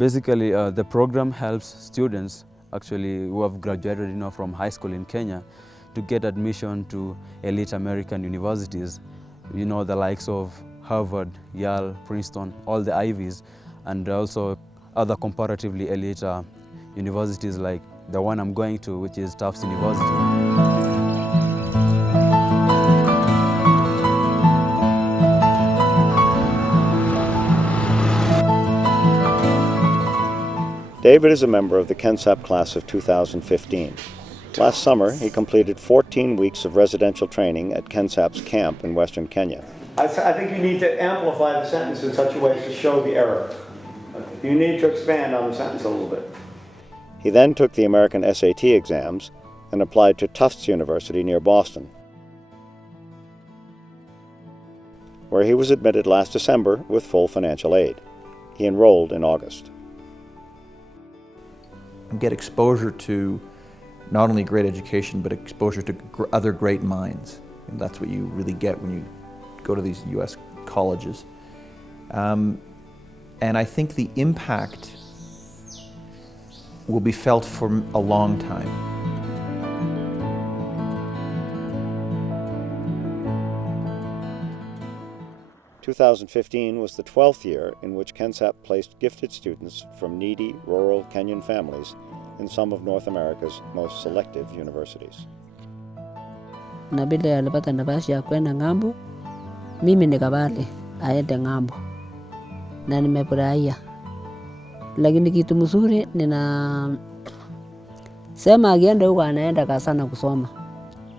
Basically, the program helps students actually who have graduated from high school in Kenya to get admission to elite American universities, the likes of Harvard, Yale, Princeton, all the Ivies, and also other comparatively elite universities like the one I'm going to, which is Tufts University. David is a member of the Kensap class of 2015. Last summer, he completed 14 weeks of residential training at Kensap's camp in Western Kenya. I think you need to amplify the sentence in such a way as to show the error. You need to expand on the sentence a little bit. He then took the American SAT exams and applied to Tufts University near Boston, where he was admitted last December with full financial aid. He enrolled in August. Get exposure to not only great education, but exposure to other great minds. And that's what you really get when you go to these US colleges. And I think the impact will be felt for a long time. In 2015 was the 12th year in which Kensap placed gifted students from needy, rural Kenyan families in some of North America's most selective universities. Na vile alipata nafasi ya kwenda ng'ambo, mimi nikabali aende ng'ambo na nimefurahia. Lakini kitu mzuri sema akienda huko anaenda sana kusoma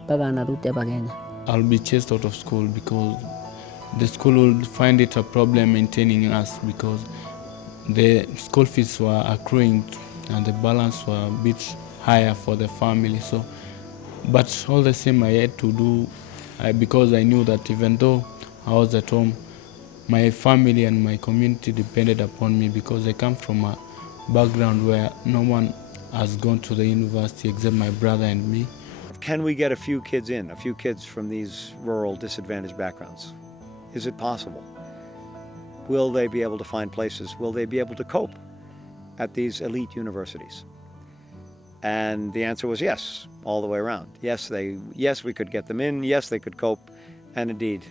mpaka anarudi hapa Kenya. I'll be chased out of school because the school will find it a problem maintaining us because the school fees were accruing and the balance were a bit higher for the family. So, but all the same, I had to do because I knew that even though I was at home, my family and my community depended upon me because I come from a background where no one has gone to the university except my brother and me. Can we get a few kids from these rural, disadvantaged backgrounds? Is it possible? Will they be able to find places? Will they be able to cope at these elite universities? And the answer was yes, all the way around. Yes, we could get them in. Yes, they could cope. And indeed,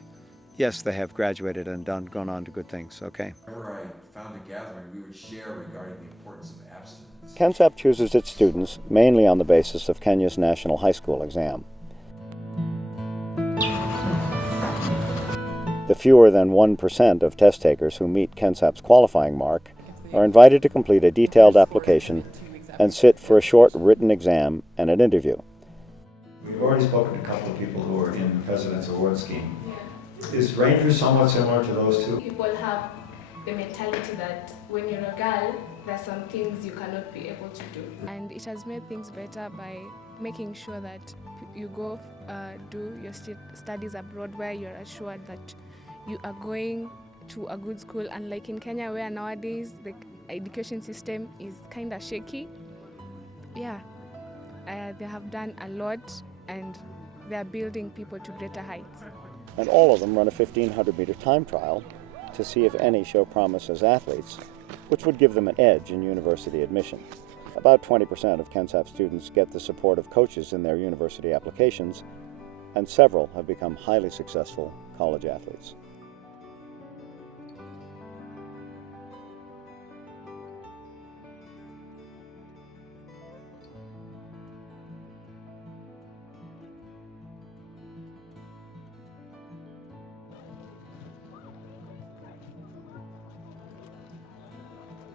yes, they have graduated and gone on to good things. Okay. Whenever I found a gathering, we would share regarding the importance of abstinence. Kensap chooses its students mainly on the basis of Kenya's national high school exam. The fewer than 1% of test takers who meet Kensap's qualifying mark are invited to complete a detailed application and sit for a short written exam and an interview. We've already spoken to a couple of people who are in the President's Award Scheme. Is Ranger somewhat similar to those two? People have the mentality that when you're a girl, there's some things you cannot be able to do. And it has made things better by making sure that you go do your studies abroad where you're assured that you are going to a good school, unlike in Kenya where nowadays the education system is kind of shaky. Yeah, they have done a lot and they are building people to greater heights. And all of them run a 1,500-meter time trial to see if any show promise as athletes, which would give them an edge in university admission. About 20% of Kensap students get the support of coaches in their university applications, and several have become highly successful college athletes.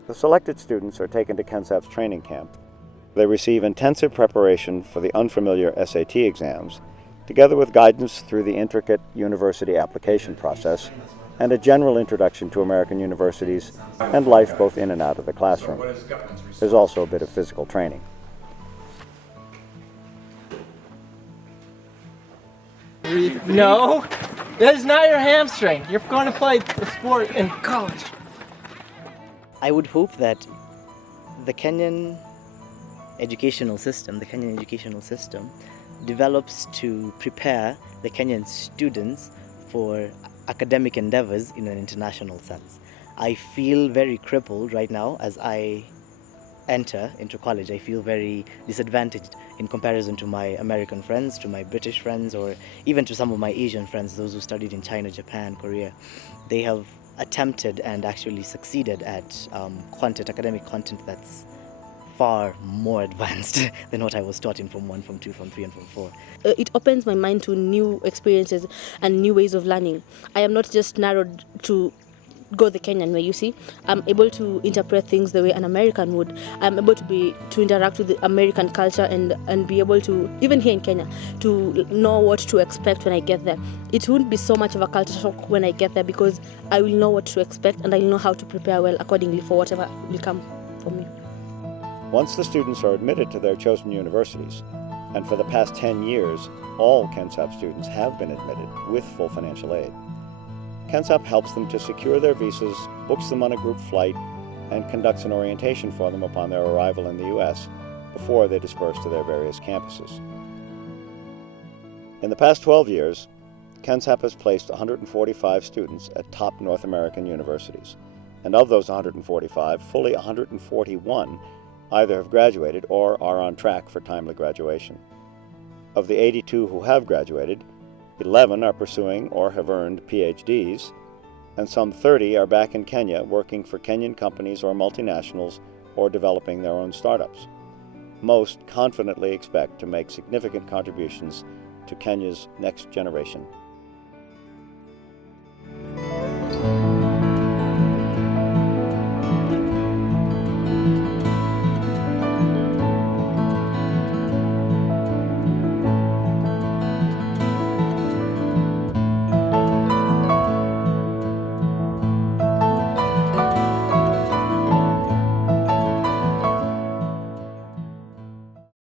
The selected students are taken to Kensap's training camp. They receive intensive preparation for the unfamiliar SAT exams, together with guidance through the intricate university application process and a general introduction to American universities and life both in and out of the classroom. There's also a bit of physical training. No, that is not your hamstring. You're going to play the sport in college. I would hope that the Kenyan educational system develops to prepare the Kenyan students for academic endeavors in an international sense. I feel very crippled right now as I enter into college. I feel very disadvantaged in comparison to my American friends, to my British friends, or even to some of my Asian friends, those who studied in China, Japan, Korea. They have attempted and actually succeeded at academic content that's far more advanced than what I was taught in Form 1, Form 2, Form 3, and Form 4. It opens my mind to new experiences and new ways of learning. I am not just narrowed to go the Kenyan way, you see. I'm able to interpret things the way an American would. I'm able to interact with the American culture and be able to, even here in Kenya, to know what to expect when I get there. It won't be so much of a culture shock when I get there because I will know what to expect and I will know how to prepare well accordingly for whatever will come for me. Once the students are admitted to their chosen universities, and for the past 10 years, all Kensap students have been admitted with full financial aid. Kensap helps them to secure their visas, books them on a group flight, and conducts an orientation for them upon their arrival in the U.S. before they disperse to their various campuses. In the past 12 years, Kensap has placed 145 students at top North American universities, and of those 145, fully 141 either have graduated or are on track for timely graduation. Of the 82 who have graduated, 11 are pursuing or have earned PhDs, and some 30 are back in Kenya working for Kenyan companies or multinationals or developing their own startups. Most confidently expect to make significant contributions to Kenya's next generation.